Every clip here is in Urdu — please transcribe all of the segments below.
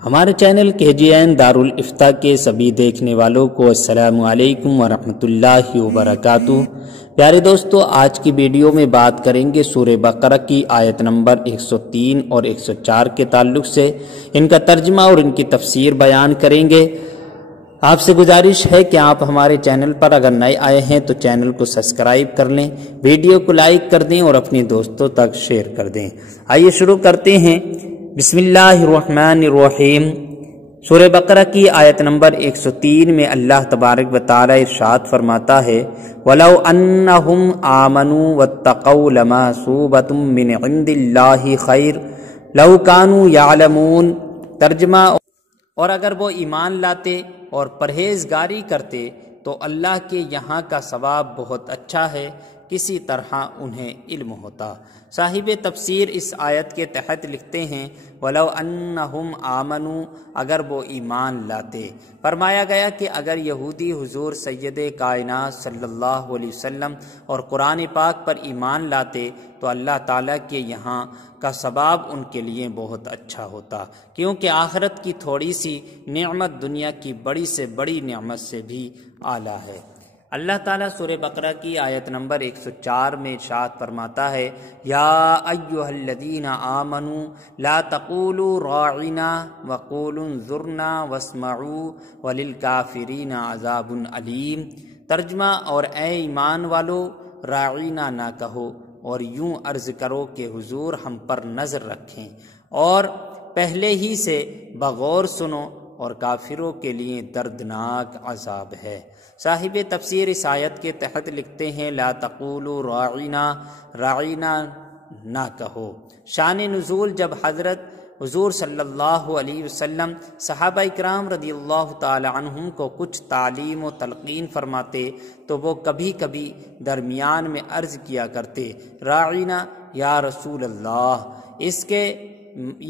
ہمارے چینل KGN دارالفتہ کے سبھی دیکھنے والوں کو السلام علیکم ورحمۃ اللہ وبرکاتہ۔ پیارے دوستو، آج کی ویڈیو میں بات کریں گے سورہ بقرہ کی آیت نمبر 103 اور 104 کے تعلق سے۔ ان کا ترجمہ اور ان کی تفسیر بیان کریں گے۔ آپ سے گزارش ہے کہ آپ ہمارے چینل پر اگر نئے آئے ہیں تو چینل کو سبسکرائب کر لیں، ویڈیو کو لائک کر دیں اور اپنے دوستوں تک شیئر کر دیں۔ آئیے شروع کرتے ہیں۔ بسم اللہ الرحمن الرحیم۔ سورہ بقرہ کی آیت نمبر 103 میں اللہ تبارک و تعالی ارشاد فرماتا ہے، وَلَوْ أَنَّهُمْ آمَنُوا وَاتَّقَوْا لَمَثُوبَةٌ مِّنْ عِندِ اللَّهِ خَيْرٌ لَوْ كَانُوا يَعْلَمُونَ۔ ترجمہ، اور اگر وہ ایمان لاتے اور پرہیزگاری کرتے تو اللہ کے یہاں کا ثواب بہت اچھا ہے، کسی طرح انہیں علم ہوتا۔ صاحب تفسیر اس آیت کے تحت لکھتے ہیں، وَلَوْ أَنَّهُمْ آمَنُوا، اگر وہ ایمان لاتے۔ فرمایا گیا کہ اگر یہودی حضور سید کائنات صلی اللہ علیہ وسلم اور قرآن پاک پر ایمان لاتے تو اللہ تعالیٰ کے یہاں کا ثواب ان کے لیے بہت اچھا ہوتا، کیونکہ آخرت کی تھوڑی سی نعمت دنیا کی بڑی سے بڑی نعمت سے بھی اعلیٰ ہے۔ اللہ تعالیٰ سورہ بقرہ کی آیت نمبر 104 میں ارشاد فرماتا ہے، یا ایھا الذین آمنوا لا تقولوا راعنا وقولوا انظرنا واسمعوا وللکافرین عذاب علیم۔ ترجمہ، اور اے ایمان والو، راعنا نہ کہو اور یوں عرض کرو کہ حضور ہم پر نظر رکھیں، اور پہلے ہی سے بغور سنو، اور کافروں کے لیے دردناک عذاب ہے۔ صاحب تفسیر اس آیت کے تحت لکھتے ہیں، لا تقولوا راعنا، راعنا نہ کہو۔ شان نزول، جب حضرت حضور صلی اللہ علیہ وسلم صحابہ اکرام رضی اللہ تعالی عنہم کو کچھ تعلیم و تلقین فرماتے تو وہ کبھی کبھی درمیان میں عرض کیا کرتے، راعنا یا رسول اللہ۔ اس کے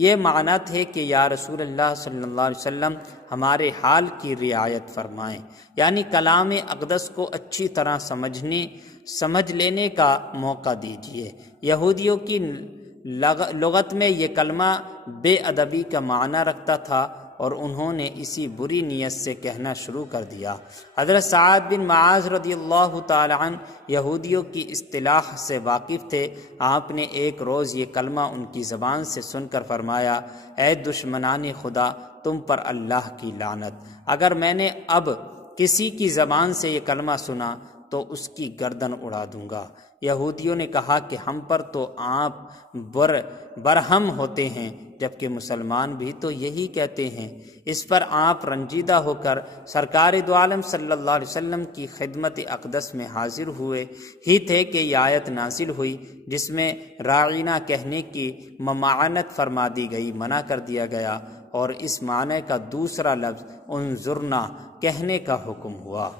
یہ معنی تھے کہ یا رسول اللہ صلی اللہ علیہ وسلم ہمارے حال کی رعایت فرمائیں، یعنی کلام اقدس کو اچھی طرح سمجھ لینے کا موقع دیجیے۔ یہودیوں کی لغت میں یہ کلمہ بے ادبی کا معنی رکھتا تھا اور انہوں نے اسی بری نیت سے کہنا شروع کر دیا۔ حضرت سعد بن معاذ رضی اللہ تعالی عنہ یہودیوں کی اصطلاح سے واقف تھے۔ آپ نے ایک روز یہ کلمہ ان کی زبان سے سن کر فرمایا، اے دشمنان خدا، تم پر اللہ کی لعنت! اگر میں نے اب کسی کی زبان سے یہ کلمہ سنا تو اس کی گردن اڑا دوں گا۔ یہودیوں نے کہا کہ ہم پر تو آپ برہم ہوتے ہیں، جبکہ مسلمان بھی تو یہی کہتے ہیں۔ اس پر آپ رنجیدہ ہو کر سرکار دو عالم صلی اللہ علیہ وسلم کی خدمت اقدس میں حاضر ہوئے ہی تھے کہ یہ آیت نازل ہوئی، جس میں راعینا کہنے کی ممانعت فرما دی گئی، منع کر دیا گیا، اور اس معنی کا دوسرا لفظ انظرنا کہنے کا حکم ہوا۔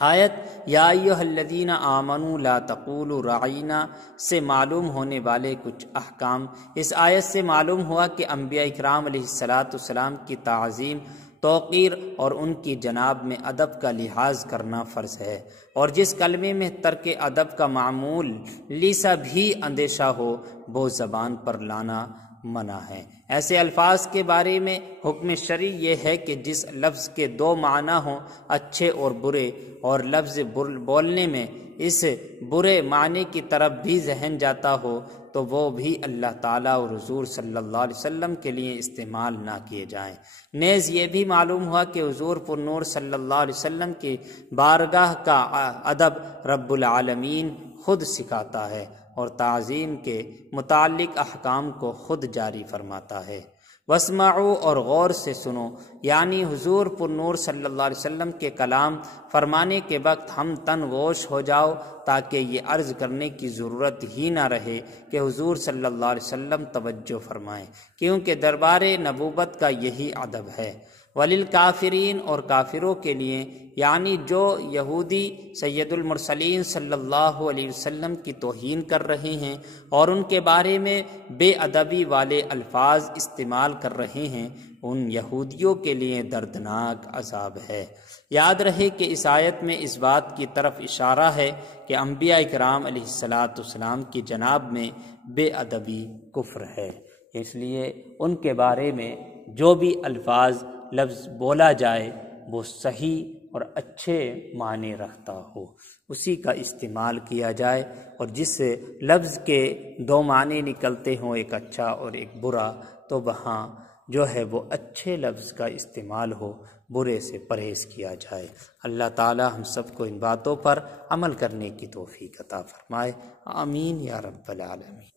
آیت یا ایھا الذین آمنوا لا تقولوا راعینا سے معلوم ہونے والے کچھ احکام۔ اس آیت سے معلوم ہوا کہ انبیاء اکرام علیہ السلام کی تعظیم، توقیر اور ان کی جناب میں ادب کا لحاظ کرنا فرض ہے، اور جس کلمے میں ترک ادب کا معمول لیسا بھی اندیشہ ہو وہ زبان پر لانا منع ہے۔ ایسے الفاظ کے بارے میں حکم شرعی یہ ہے کہ جس لفظ کے دو معنی ہوں، اچھے اور برے، اور لفظ بولنے میں اس برے معنی کی طرف بھی ذہن جاتا ہو تو وہ بھی اللہ تعالیٰ اور حضور صلی اللہ علیہ وسلم کے لیے استعمال نہ کیے جائیں۔ نیز یہ بھی معلوم ہوا کہ حضور پر نور صلی اللہ علیہ وسلم کی بارگاہ کا ادب رب العالمین خود سکھاتا ہے اور تعظیم کے متعلق احکام کو خود جاری فرماتا ہے۔ واسمعوا، اور غور سے سنو، یعنی حضور پر نور صلی اللہ علیہ وسلم کے کلام فرمانے کے وقت ہم تن گوش ہو جاؤ، تاکہ یہ عرض کرنے کی ضرورت ہی نہ رہے کہ حضور صلی اللہ علیہ وسلم توجہ فرمائیں، کیونکہ دربار نبوت کا یہی ادب ہے۔ وللکافرین، اور کافروں کے لیے، یعنی جو یہودی سید المرسلین صلی اللہ علیہ وسلم کی توہین کر رہے ہیں اور ان کے بارے میں بے ادبی والے الفاظ استعمال کر رہے ہیں، ان یہودیوں کے لیے دردناک عذاب ہے۔ یاد رہے کہ اس آیت میں اس بات کی طرف اشارہ ہے کہ انبیاء کرام علیہ السلام کی جناب میں بے ادبی کفر ہے۔ اس لیے ان کے بارے میں جو بھی الفاظ لفظ بولا جائے وہ صحیح اور اچھے معنی رکھتا ہو، اسی کا استعمال کیا جائے، اور جس لفظ کے دو معنی نکلتے ہوں، ایک اچھا اور ایک برا، تو وہاں جو ہے وہ اچھے لفظ کا استعمال ہو، برے سے پرہیز کیا جائے۔ اللہ تعالی ہم سب کو ان باتوں پر عمل کرنے کی توفیق عطا فرمائے، آمین یا رب العالمین۔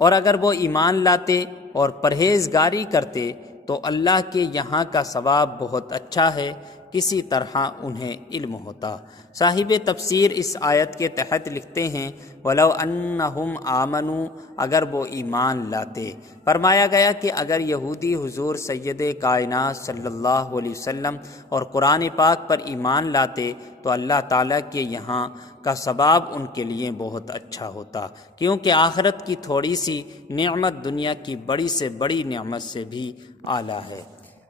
اور اگر وہ ایمان لاتے اور پرہیزگاری کرتے تو اللہ کے یہاں کا ثواب بہت اچھا ہے، کسی طرح انہیں علم ہوتا۔ صاحب تفسیر اس آیت کے تحت لکھتے ہیں وَلَوْ أَنَّهُمْ آمَنُوا، اگر وہ ایمان لاتے۔ فرمایا گیا کہ اگر یہودی حضور سید کائنات صلی اللہ علیہ وسلم اور قرآن پاک پر ایمان لاتے تو اللہ تعالیٰ کے یہاں کا ثواب ان کے لیے بہت اچھا ہوتا، کیونکہ آخرت کی تھوڑی سی نعمت دنیا کی بڑی سے بڑی نعمت سے بھی اعلیٰ ہے۔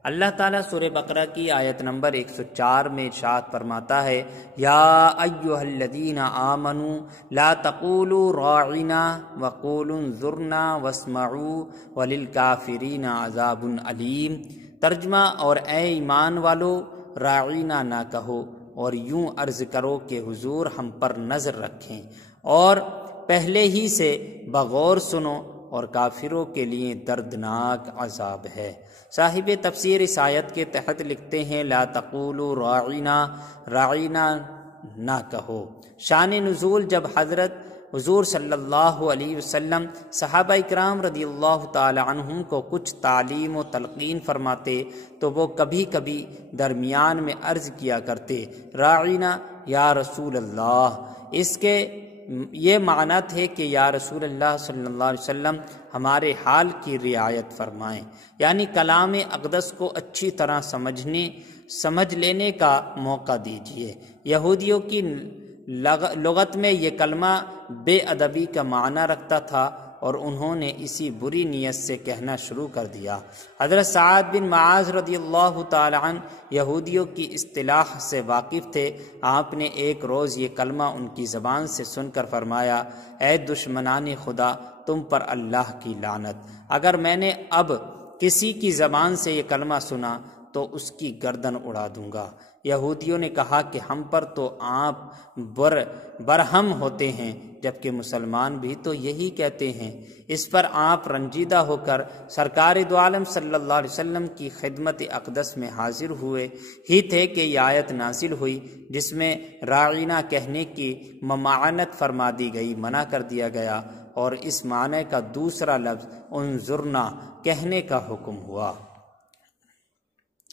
اللہ تعالیٰ سورہ بقرہ کی آیت نمبر 104 میں ارشاد فرماتا ہے یا ایھا الذین آمنوا لا تقولوا راعنا وقولوا انظرنا واسمعوا وللکافرین عذاب علیم۔ ترجمہ، اور اے ایمان والو، راعنا نہ کہو اور یوں عرض کرو کہ حضور ہم پر نظر رکھیں، اور پہلے ہی سے بغور سنو، اور کافروں کے لیے دردناک عذاب ہے۔ صاحب تفسیر اس آیت کے تحت لکھتے ہیں لا تقولوا راعنا، راعنا نہ کہو۔ شان نزول، جب حضرت حضور صلی اللہ علیہ وسلم صحابہ اکرام رضی اللہ تعالی عنہم کو کچھ تعلیم و تلقین فرماتے تو وہ کبھی کبھی درمیان میں عرض کیا کرتے راعنا یا رسول اللہ۔ اس کے یہ معنی تھے کہ یا رسول اللہ صلی اللہ علیہ وسلم ہمارے حال کی رعایت فرمائیں، یعنی کلام اقدس کو اچھی طرح سمجھ لینے کا موقع دیجیے۔ یہودیوں کی لغت میں یہ کلمہ بے ادبی کا معنی رکھتا تھا، اور انہوں نے اسی بری نیت سے کہنا شروع کر دیا۔ حضرت سعد بن معاذ رضی اللہ تعالی عنہ یہودیوں کی اصطلاح سے واقف تھے۔ آپ نے ایک روز یہ کلمہ ان کی زبان سے سن کر فرمایا اے دشمنان خدا، تم پر اللہ کی لعنت، اگر میں نے اب کسی کی زبان سے یہ کلمہ سنا تو اس کی گردن اڑا دوں گا۔ یہودیوں نے کہا کہ ہم پر تو آپ برہم ہوتے ہیں، جبکہ مسلمان بھی تو یہی کہتے ہیں۔ اس پر آپ رنجیدہ ہو کر سرکار دو عالم صلی اللہ علیہ وسلم کی خدمت اقدس میں حاضر ہوئے ہی تھے کہ یہ آیت نازل ہوئی جس میں راعینا کہنے کی مماعنت فرما دی گئی، منع کر دیا گیا، اور اس معنی کا دوسرا لفظ انظرنا کہنے کا حکم ہوا۔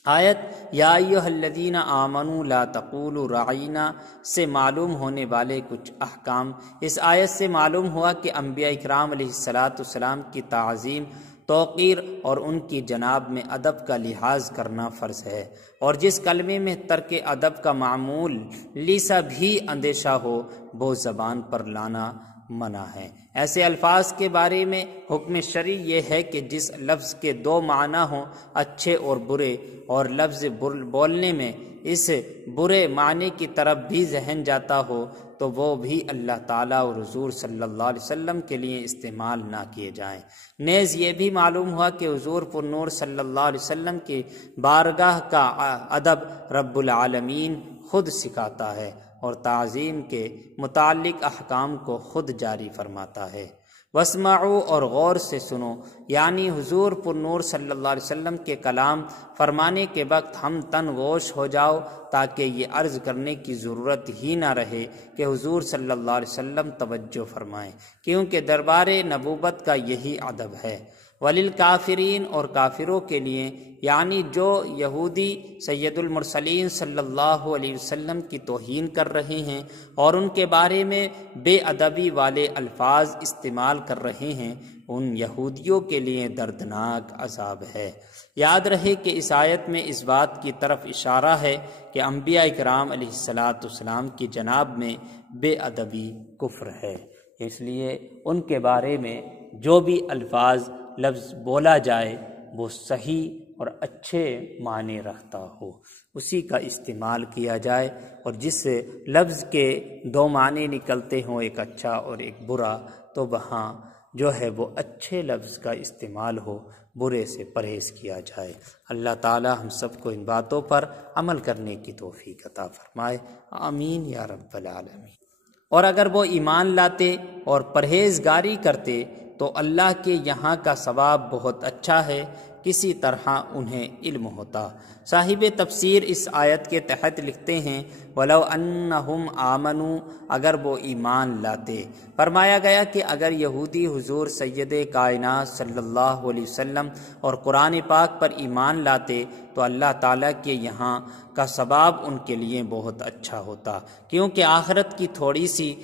آیت یا ایھا الذین آمنوا لا تقولوا راعینا سے معلوم ہونے والے کچھ احکام۔ اس آیت سے معلوم ہوا کہ انبیاء اکرام علیہ السلام کی تعظیم، توقیر اور ان کی جناب میں ادب کا لحاظ کرنا فرض ہے، اور جس کلمے میں ترک ادب کا معمول لیسا بھی اندیشہ ہو وہ زبان پر لانا منع ہے۔ ایسے الفاظ کے بارے میں حکم شرعی یہ ہے کہ جس لفظ کے دو معنی ہوں، اچھے اور برے، اور لفظ بولنے میں اس برے معنی کی طرف بھی ذہن جاتا ہو تو وہ بھی اللہ تعالیٰ اور حضور صلی اللہ علیہ وسلم کے لیے استعمال نہ کیے جائیں۔ نیز یہ بھی معلوم ہوا کہ حضور پر نور صلی اللہ علیہ وسلم کی بارگاہ کا ادب رب العالمین خود سکھاتا ہے، اور تعظیم کے متعلق احکام کو خود جاری فرماتا ہے۔ واسمعوا، اور غور سے سنو، یعنی حضور پر نور صلی اللہ علیہ وسلم کے کلام فرمانے کے وقت ہم تن گوش ہو جاؤ، تاکہ یہ عرض کرنے کی ضرورت ہی نہ رہے کہ حضور صلی اللہ علیہ وسلم توجہ فرمائیں، کیونکہ دربار نبوت کا یہی ادب ہے۔ وللکافرین، اور کافروں کے لیے، یعنی جو یہودی سید المرسلین صلی اللہ علیہ وسلم کی توہین کر رہے ہیں اور ان کے بارے میں بے ادبی والے الفاظ استعمال کر رہے ہیں، ان یہودیوں کے لیے دردناک عذاب ہے۔ یاد رہے کہ اس آیت میں اس بات کی طرف اشارہ ہے کہ انبیاء اکرام علیہ السلام کی جناب میں بے ادبی کفر ہے، اس لیے ان کے بارے میں جو بھی الفاظ لفظ بولا جائے وہ صحیح اور اچھے معنی رکھتا ہو، اسی کا استعمال کیا جائے، اور جس لفظ کے دو معنی نکلتے ہوں، ایک اچھا اور ایک برا، تو وہاں جو ہے وہ اچھے لفظ کا استعمال ہو، برے سے پرہیز کیا جائے۔ اللہ تعالی ہم سب کو ان باتوں پر عمل کرنے کی توفیق عطا فرمائے، آمین یا رب العالمین۔ اور اگر وہ ایمان لاتے اور پرہیزگاری کرتے تو اللہ کے یہاں کا ثواب بہت اچھا ہے، کسی طرح انہیں علم ہوتا۔ صاحب تفسیر اس آیت کے تحت لکھتے ہیں وَلَوْ أَنَّهُمْ آمَنُوا، اگر وہ ایمان لاتے۔ فرمایا گیا کہ اگر یہودی حضور سید کائنات صلی اللہ علیہ وسلم اور قرآن پاک پر ایمان لاتے تو اللہ تعالیٰ کے یہاں کا ثواب ان کے لیے بہت اچھا ہوتا، کیونکہ آخرت کی تھوڑی سی